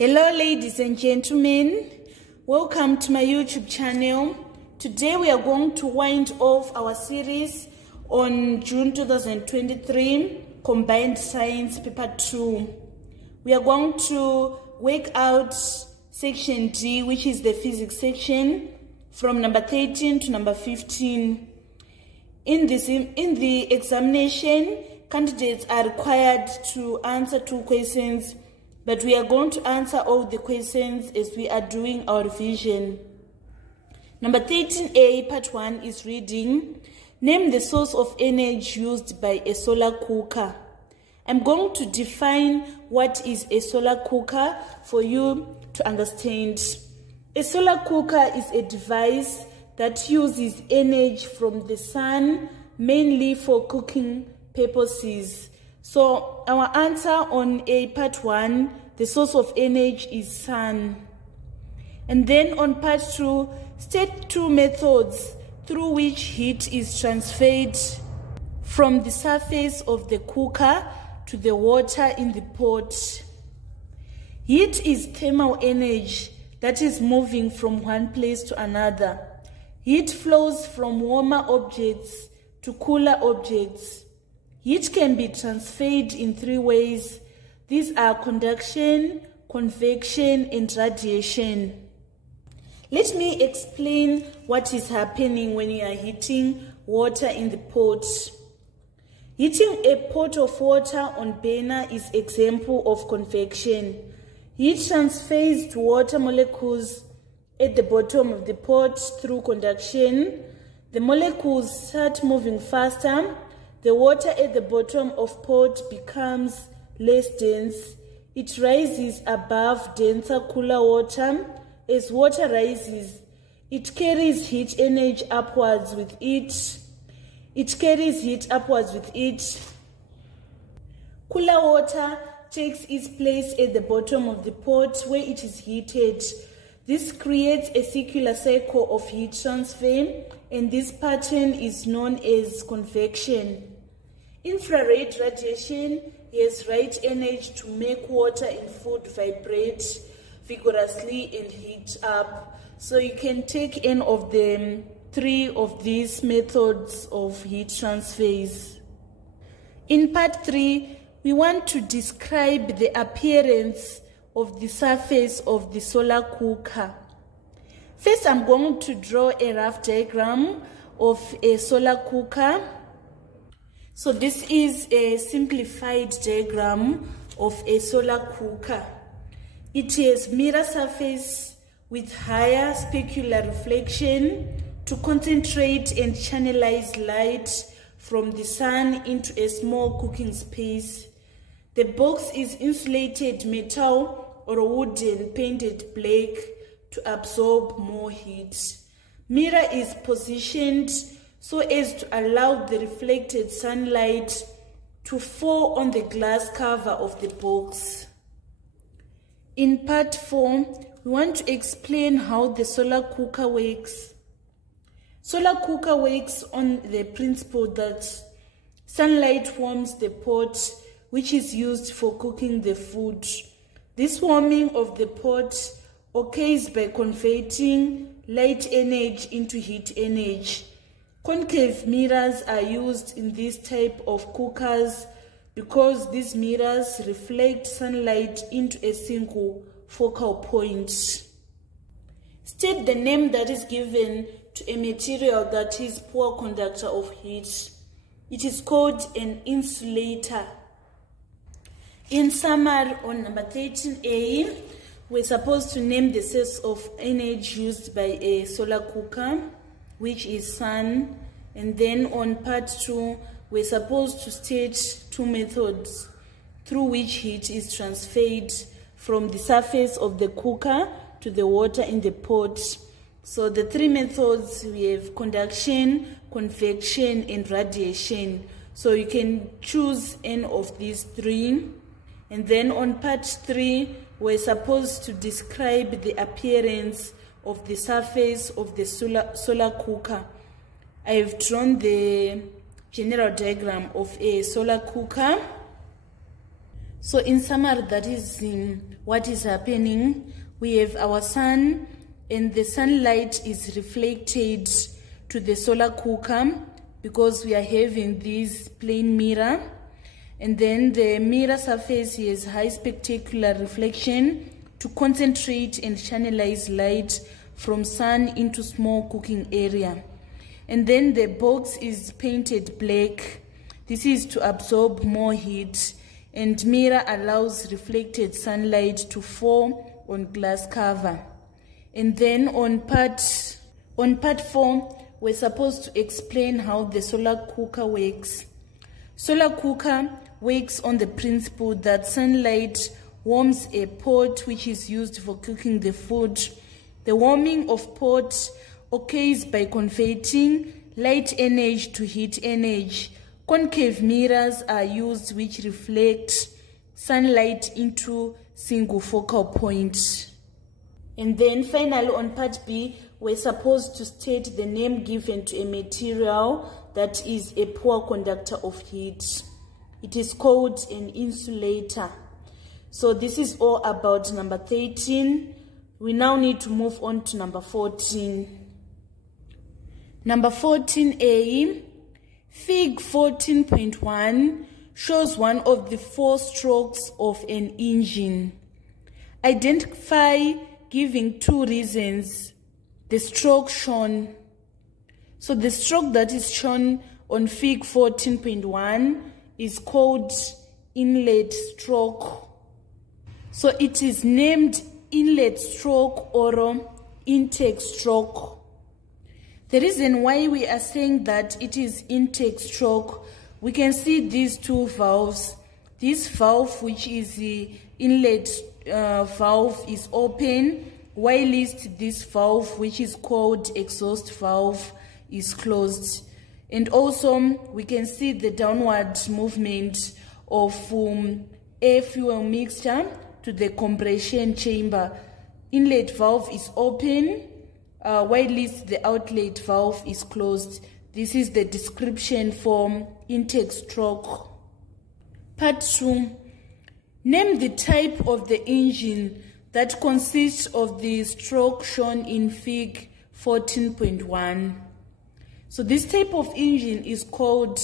Hello ladies and gentlemen, welcome to my YouTube channel. Today we are going to wind off our series on June 2023 Combined Science Paper 2. We are going to work out section D, which is the physics section, from number 13 to number 15. In the examination, candidates are required to answer 2 questions, but we are going to answer all the questions as we are doing our revision. Number 13A, part 1 is reading, name the source of energy used by a solar cooker. I'm going to define what is a solar cooker for you to understand. A solar cooker is a device that uses energy from the sun, mainly for cooking purposes. So our answer on A part 1, the source of energy is sun. And then on part 2, state 2 methods through which heat is transferred from the surface of the cooker to the water in the pot. Heat is thermal energy that is moving from one place to another. Heat flows from warmer objects to cooler objects. Heat can be transferred in 3 ways. These are conduction, convection, and radiation. Let me explain what is happening when you are heating water in the pot. Heating a pot of water on burner is example of convection. Heat transfers to water molecules at the bottom of the pot through conduction. The molecules start moving faster. The water at the bottom of pot becomes less dense. It rises above denser, cooler water. As water rises, it carries heat energy upwards with it. Cooler water takes its place at the bottom of the pot where it is heated. This creates a circular cycle of heat transfer, and this pattern is known as convection. Infrared radiation has right energy to make water in food vibrate vigorously and heat up. So you can take any of the 3 of these methods of heat transfers. In part 3, we want to describe the appearance of the surface of the solar cooker. First, I'm going to draw a rough diagram of a solar cooker. So this is a simplified diagram of a solar cooker. It has mirror surface with higher specular reflection to concentrate and channelize light from the sun into a small cooking space. The box is insulated metal or wooden painted black to absorb more heat. Mirror is positioned so as to allow the reflected sunlight to fall on the glass cover of the box. In part 4, we want to explain how the solar cooker works. Solar cooker works on the principle that sunlight warms the pot, which is used for cooking the food. This warming of the pot occurs by converting light energy into heat energy. Concave mirrors are used in this type of cookers because these mirrors reflect sunlight into a single focal point. State the name that is given to a material that is poor conductor of heat. It is called an insulator. In summary, on number 13A, we're supposed to name the source of energy used by a solar cooker, which is sun. And then on part 2, we're supposed to state 2 methods through which heat is transferred from the surface of the cooker to the water in the pot. So the 3 methods, we have conduction, convection, and radiation. So you can choose any of these 3. And then on part 3, we're supposed to describe the appearance of the surface of the solar cooker. I have drawn the general diagram of a solar cooker. So in summary, that is what is happening. We have our sun, and the sunlight is reflected to the solar cooker because we are having this plane mirror. And then the mirror surface has high spectacular reflection to concentrate and channelize light from sun into small cooking area. And then the box is painted black. This is to absorb more heat, and mirror allows reflected sunlight to fall on glass cover. And then on part 4, we're supposed to explain how the solar cooker works. Solar cooker works on the principle that sunlight warms a pot which is used for cooking the food. The warming of pot occurs by converting light energy to heat energy. Concave mirrors are used which reflect sunlight into single focal point. And then finally on part B, we're supposed to state the name given to a material that is a poor conductor of heat. It is called an insulator. So this is all about number 13. We now need to move on to number 14. Number 14A, Fig 14.1 shows one of the 4 strokes of an engine. Identify, giving 2 reasons, the stroke shown. So the stroke that is shown on Fig 14.1 is called inlet stroke. So it is named inlet stroke or intake stroke. The reason why we are saying that it is intake stroke, we can see these 2 valves. This valve, which is the inlet valve, is open, while this valve, which is called exhaust valve, is closed. And also we can see the downward movement of air fuel mixture to the compression chamber. Inlet valve is open, while the outlet valve is closed. This is the description for intake stroke. Part 2. Name the type of the engine that consists of the stroke shown in Fig 14.1. So this type of engine is called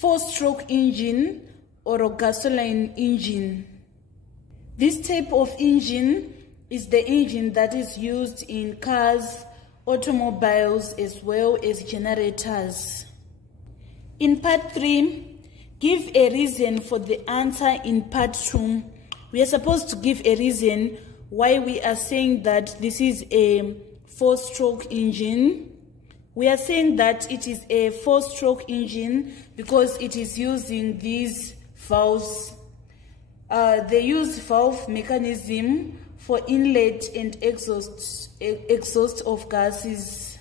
4-stroke engine or a gasoline engine. This type of engine is the engine that is used in cars, automobiles, as well as generators. In part 3, give a reason for the answer in part 2. We are supposed to give a reason why we are saying that this is a 4-stroke engine. We are saying that it is a 4-stroke engine because it is using these valves. They use valve mechanism for inlet and exhaust of gases.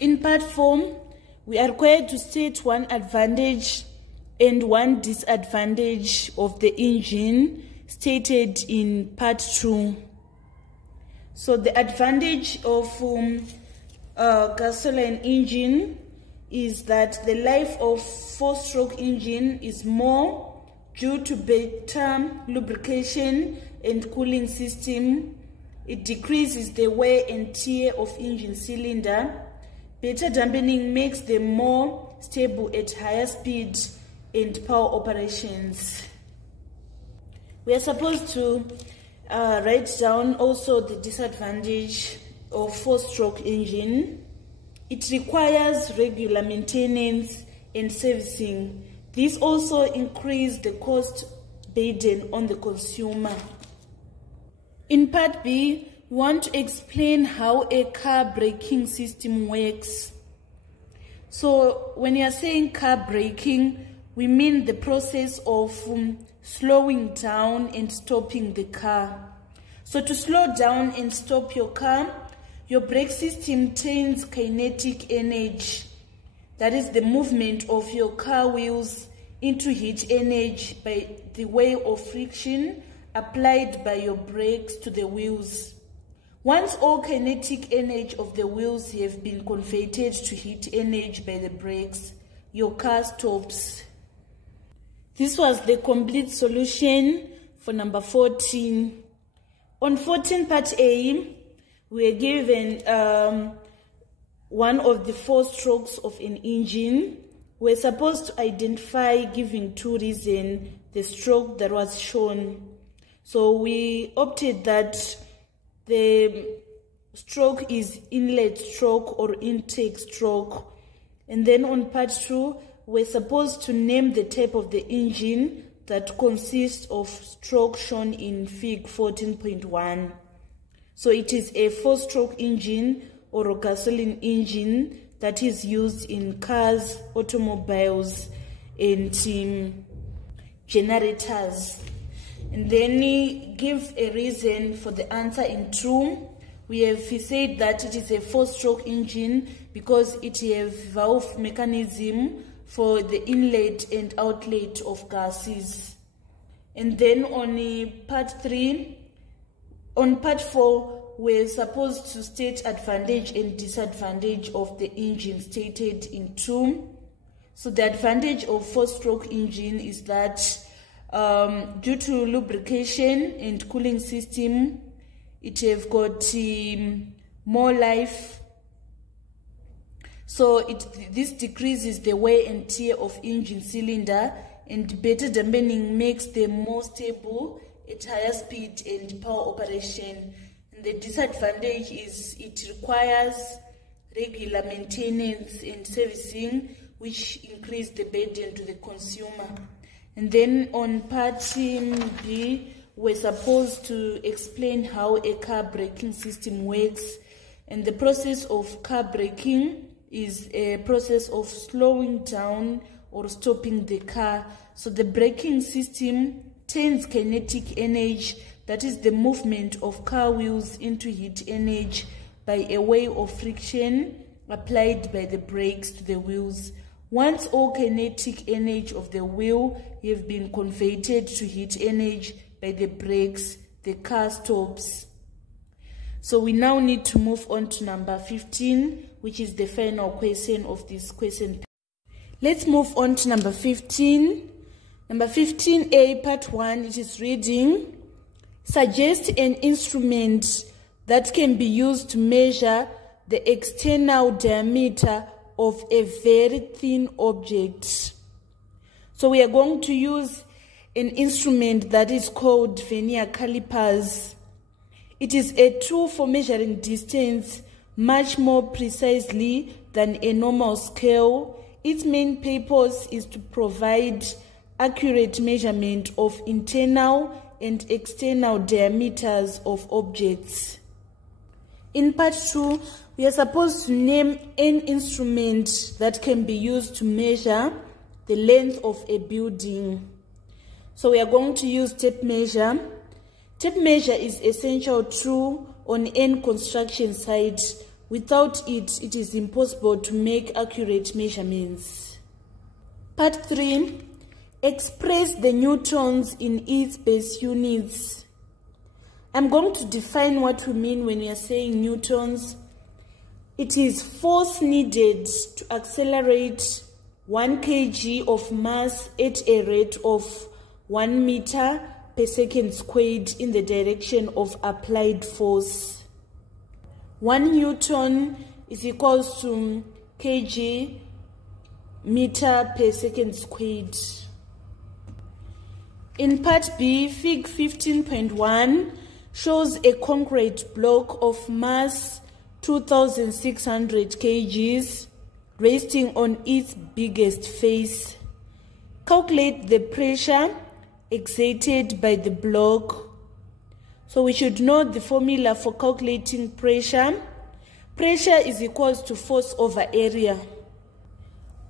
In part 4, we are required to state 1 advantage and 1 disadvantage of the engine stated in part 2. So the advantage of gasoline engine is that the life of 4-stroke engine is more due to better lubrication and cooling system. It decreases the wear and tear of engine cylinder. Better dampening makes them more stable at higher speed and power operations. We are supposed to write down also the disadvantage of 4-stroke engine. It requires regular maintenance and servicing. This also increases the cost burden on the consumer. In part B, we want to explain how a car braking system works. So when you are saying car braking, we mean the process of slowing down and stopping the car. So to slow down and stop your car, your brake system turns kinetic energy, that is the movement of your car wheels, into heat energy by the way of friction applied by your brakes to the wheels. Once all kinetic energy of the wheels have been converted to heat energy by the brakes, your car stops. This was the complete solution for number 14. On 14 part A, we are given one of the 4 strokes of an engine. We're supposed to identify, giving 2 reasons, the stroke that was shown. So we opted that the stroke is inlet stroke or intake stroke. And then on part 2, we're supposed to name the type of the engine that consists of stroke shown in Fig 14.1. So it is a 4-stroke engine or a gasoline engine that is used in cars, automobiles, and generators. And then we give a reason for the answer in 2. We have said that it is a 4-stroke engine because it has valve mechanism for the inlet and outlet of gases. And then on part 3, on part 4, we're supposed to state advantage and disadvantage of the engine stated in 2. So the advantage of 4-stroke engine is that due to lubrication and cooling system, it have got more life. So this decreases the wear and tear of engine cylinder, and better dampening makes them more stable at higher speed and power operation. And the disadvantage is it requires regular maintenance and servicing, which increase the burden to the consumer. And then on part B, we're supposed to explain how a car braking system works. And the process of car braking is a process of slowing down or stopping the car. So the braking system turns kinetic energy, that is the movement of car wheels, into heat energy by a way of friction applied by the brakes to the wheels. Once all kinetic energy of the wheel have been converted to heat energy by the brakes, the car stops. So we now need to move on to number 15, which is the final question of this question. Let's move on to number 15. Number 15A, part 1, it is reading, suggest an instrument that can be used to measure the external diameter of a very thin object. So we are going to use an instrument that is called vernier calipers. It is a tool for measuring distance much more precisely than a normal scale. Its main purpose is to provide accurate measurement of internal and external diameters of objects. In part 2, we are supposed to name an instrument that can be used to measure the length of a building. So we are going to use tape measure. Tape measure is essential tool on any construction site. Without it, it is impossible to make accurate measurements. Part 3, express the newtons in its base units. I'm going to define what we mean when we are saying newtons. It is force needed to accelerate 1 kg of mass at a rate of 1 meter per second squared in the direction of applied force. 1 Newton is equals to kg meter per second squared. In part B, Fig 15.1 shows a concrete block of mass 2,600 kgs resting on its biggest face. Calculate the pressure exerted by the block. So we should know the formula for calculating pressure. Pressure is equals to force over area.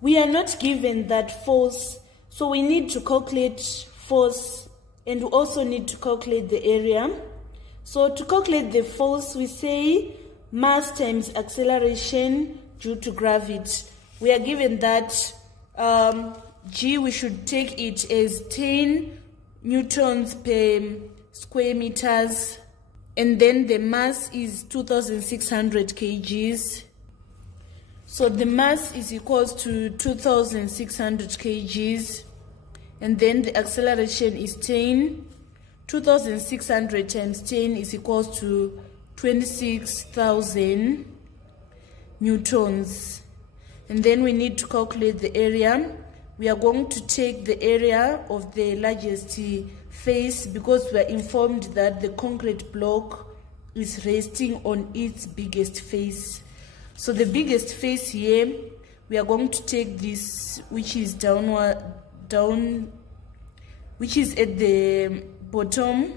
We are not given that force, so we need to calculate force, and we also need to calculate the area. So to calculate the force, we say mass times acceleration due to gravity. We are given that G, we should take it as 10 newtons per square meters, and then the mass is 2,600 kgs. So the mass is equals to 2,600 kgs, and then the acceleration is 10. 2,600 times 10 is equals to 26,000 newtons. And then we need to calculate the area. We are going to take the area of the largest face because we are informed that the concrete block is resting on its biggest face. So the biggest face here, we are going to take this, which is which is at the bottom,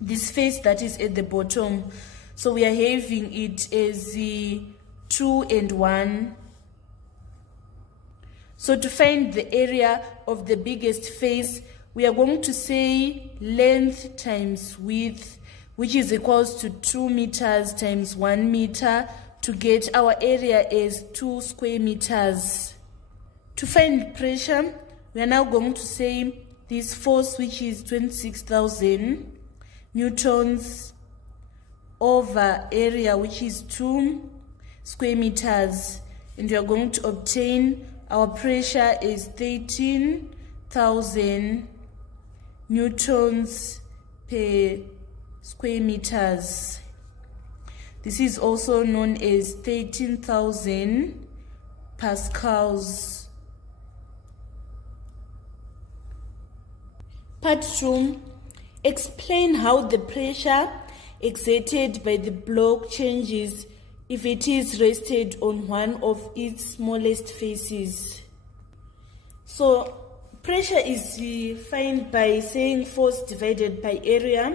this face that is at the bottom. So we are having it as the 2 and 1. So to find the area of the biggest face, we are going to say length times width, which is equals to 2 meters times 1 meter, to get our area as 2 square meters. To find pressure, we are now going to say this force, which is 26,000 newtons, over area, which is 2 square meters, and we are going to obtain our pressure is 13,000 newtons per square meters. This is also known as 13,000 pascals. Part 2. Explain how the pressure exerted by the block changes if it is rested on one of its smallest faces. So pressure is defined by saying force divided by area.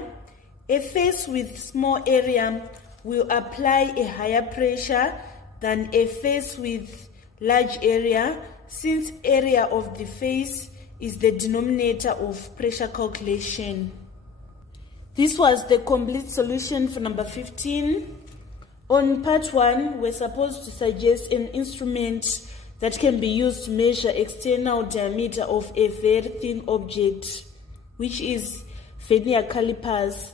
A face with small area will apply a higher pressure than a face with large area, since area of the face is the denominator of pressure calculation. This was the complete solution for number 15. On part 1, we're supposed to suggest an instrument that can be used to measure external diameter of a very thin object, which is vernier calipers.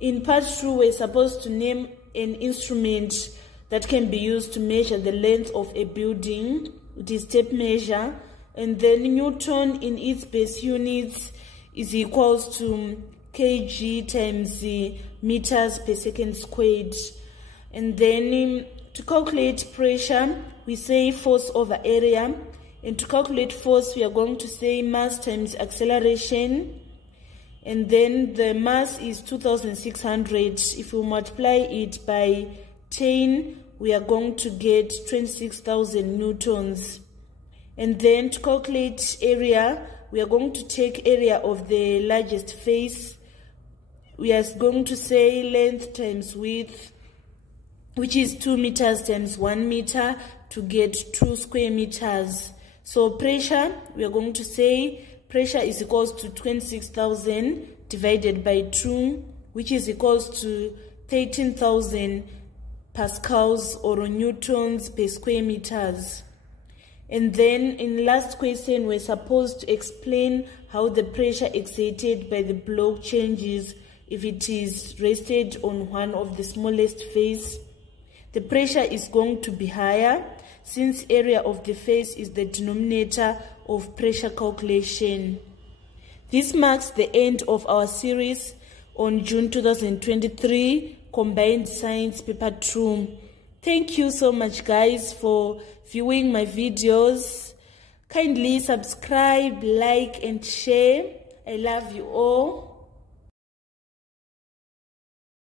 In part 2, we're supposed to name an instrument that can be used to measure the length of a building, it is tape measure, and then Newton in its base units is equals to kg times meters per second squared. And then to calculate pressure, we say force over area, and to calculate force, we are going to say mass times acceleration, and then the mass is 2,600. If we multiply it by 10, we are going to get 26,000 newtons. And then to calculate area, we are going to take area of the largest face. We are going to say length times width, which is 2 meters times 1 meter, to get 2 square meters. So pressure, we are going to say pressure is equals to 26,000 divided by 2, which is equals to 13,000 pascals or newtons per square meters. And then in last question, we're supposed to explain how the pressure exerted by the block changes if it is rested on one of the smallest face. The pressure is going to be higher since area of the face is the denominator of pressure calculation. This marks the end of our series on June 2023, Combined Science Paper 2. Thank you so much, guys, for viewing my videos. Kindly subscribe, like, and share. I love you all.